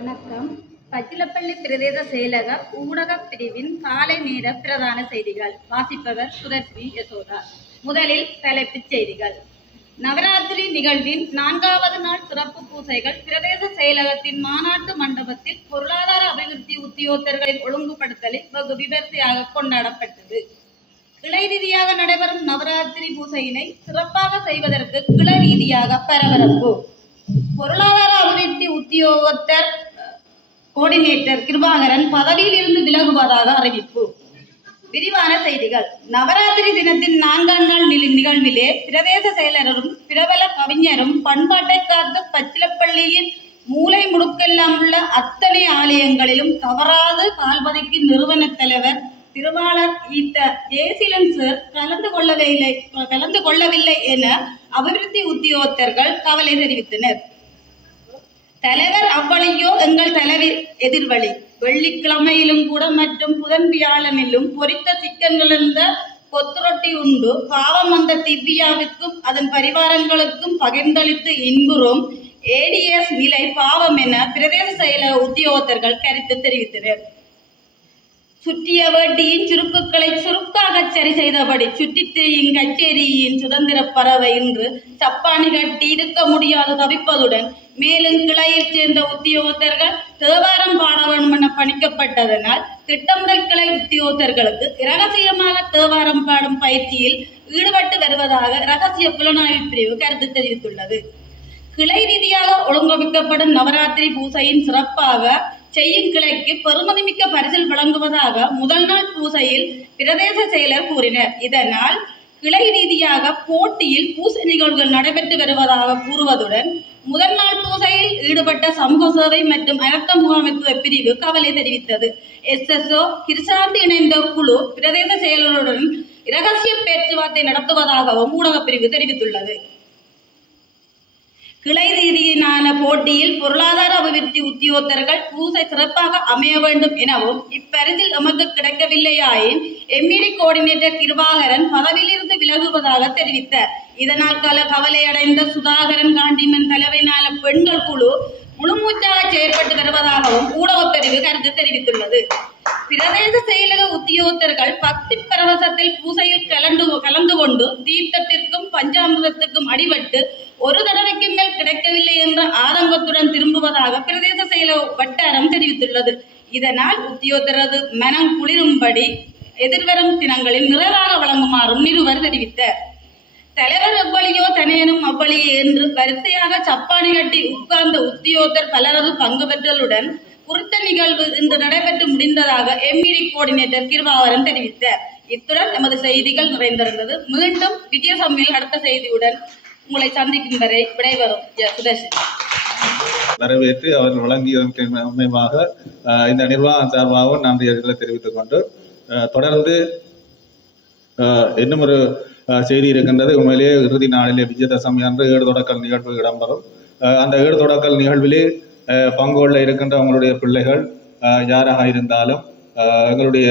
வணக்கம். பச்சிலப்பள்ளி பிரதேச செயலக ஊடகப் பிரிவின் காலை நேர பிரதான செய்திகள். வாசிப்பவர் சுதர்ஸ்ரீ யசோதா. முதலில் தலைப்புச் செய்திகள். நவராத்திரி நிகழ்வின் 4வது நாள் சிறப்பு பூசைகள் பிரதேச செயலகத்தின் மாநாட்டு மண்டபத்தில் பொருளாதார அபிவிருத்தி உத்தியோகத்தர்களின் ஒழுங்குபடுத்தலில் வெகு விமர்சையாக கொண்டாடப்பட்டது. கிளை ரீதியாக நடைபெறும் நவராத்திரி பூசையினை சிறப்பாக செய்வதற்கு கிளை ரீதியாக பரபரப்பு. பொருளாதார அபிவிருத்தி உத்தியோகத்தர் கோஆர்டினேட்டர் கிருபாகரன் பதவியில் இருந்து விலகுவதாக அறிவிப்பு. விரிவான செய்திகள். நவராத்திரி தினத்தின் 4ஆம் நாள் நிகழ்விலே பிரதேச செயலரும் பிரபல கவிஞரும் பண்பாட்டை காத்து பச்சிலப்பள்ளியின் மூலை முடுக்கெல்லாம் உள்ள அத்தனை ஆலயங்களிலும் தவறாது கால்பதிக்கு நிறுவன தலைவர் திருவாளர் ஈத்த ஜெயசீலன் சார் கலந்து கொள்ளவில்லை என அபிவிருத்தி உத்தியோகத்தர்கள் கவலை தெரிவித்தனர். தலைவர் அவ்வழியோ எங்கள் தலைவர் எதிர்வழி. வெள்ளிக்கிழமையிலும் கூட மற்றும் புதன் வியாழனிலும் பொரித்த சிக்கன் கலந்த கொத்துரொட்டி உண்டு பாவம் வந்த திவ்யாவிற்கும் அதன் பரிவாரங்களுக்கும் பகிர்ந்தளித்து இன்புறும் ஏடிஎஸ் நிலை பாவம் என பிரதேச செயலக உத்தியோகத்தர்கள் கருத்து தெரிவித்தனர். சுற்றிய வேட்டியின் சுருக்குகளை சுருக்காக சரி செய்தபடி சுற்றித் திரியும் கச்சேரியின் சுதந்திர பறவை இன்று சப்பானி கட்டி இருக்க முடியாது தவிப்பதுடன் மேலும் கிளையைச் சேர்ந்த உத்தியோகத்தர்கள் தேவாரம் பாட வேண்டும் என பணிக்கப்பட்டதனால் திட்டமிடல் கிளை உத்தியோகத்தர்களுக்கு இரகசியமாக தேவாரம் பாடும் பயிற்சியில் ஈடுபட்டு வருவதாக இரகசிய புலனாய்வு பிரிவு கருத்து தெரிவித்துள்ளது. கிளை ரீதியாக ஒழுங்கமைக்கப்படும் நவராத்திரி பூசையின் சிறப்பாக செய்யும் கிளைக்கு பெருமதிமிக்க பரிசில் வழங்குவதாக முதல் நாள் பூசையில் பிரதேச செயலர் கூறினர். இதனால் கிளை ரீதியாக போட்டியில் பூசை நிகழ்வுகள் நடைபெற்று வருவதாக கூறுவதுடன் முதல் நாள் பூசையில் ஈடுபட்ட சமூக சேவை மற்றும் அனர்த்த முகாமைத்துவ பிரிவு கவலை தெரிவித்தது. SSO கிருஷாந்தி இணைந்த குழு பிரதேச செயலருடன் இரகசிய பேச்சுவார்த்தை நடத்துவதாகவும் ஊடகப் பிரிவு தெரிவித்துள்ளது. கிளை ரீதியிலான போட்டியில் பொருளாதார அபிவிருத்தி உத்தியோகத்தர்கள் பூசை சிறப்பாக அமைய வேண்டும் எனவும் இப்பரிசில் எமக்கு கிடைக்கவில்லையாயின் எம்இடி கோஆர்டினேட்டர் கிருபாகரன் பதவியிலிருந்து விலகுவதாக தெரிவித்தார். இதனால் கவலையடைந்த சுதாகரன் காண்டிமன் தலைமையிலான பெண்கள் குழு முழுமூச்சாக செயற்பட்டு வருவதாகவும் ஊடகப் பிரிவு கருத்து தெரிவித்துள்ளது. பிரதேச செயலக உத்தியோகத்தர்கள் பக்தி பரவசத்தில் பூசையில் கலந்து கொண்டு தீர்த்தத்திற்கும் பஞ்சாமிரதத்துக்கும் அடிபட்டு ஒரு தடவைக்கு மேல் கிடைக்கவில்லை என்ற ஆதங்கத்துடன் திரும்புவதாக பிரதேச செயலக வட்டாரம் தெரிவித்துள்ளது. இதனால் உத்தியோகத்தரது மனம் குளிரும்படி எதிர்வரும் தினங்களில் நிறைவாக வழங்குமாறும் நிருபர் தெரிவித்தார். தலைவர் எவ்வளியோ தனையனும் அவ்வளியே என்று வரிசையாக சப்பானி கட்டி உட்கார்ந்த உத்தியோகத்தர் பலரது பங்கு பெற்றலுடன் குறித்த நிகழ்வு இன்று நடைபெற்று முடிந்ததாக எம்இடி கோஆர்டினேட்டர் கிருபாகரன் தெரிவித்தார். இத்துடன் நமது செய்திகள் நிறைந்திருந்தது. மீண்டும் விஜயசம்மியில் அடுத்த செய்தியுடன் உங்களை சந்திக்கும் வரை விடைபெறும் சுதர்ஷன். வரவேற்று அவர் வழங்கியதற்கு அமைவாக இந்த நிர்வாகம் சார்பாகவும் நன்றிகளை தெரிவித்துக் கொண்டு தொடர்ந்து இன்னும் ஒரு செய்தி இருக்கின்றது. உண்மையிலேயே இறுதி நாளிலே விஜயதசமி அன்று ஏடு தொடக்கல் நிகழ்வு இடம்பெறும். அந்த ஏடு தொடக்கல் நிகழ்விலே பங்கு கொள்ள இருக்கின்ற உங்களுடைய பிள்ளைகள் யாராக இருந்தாலும் எங்களுடைய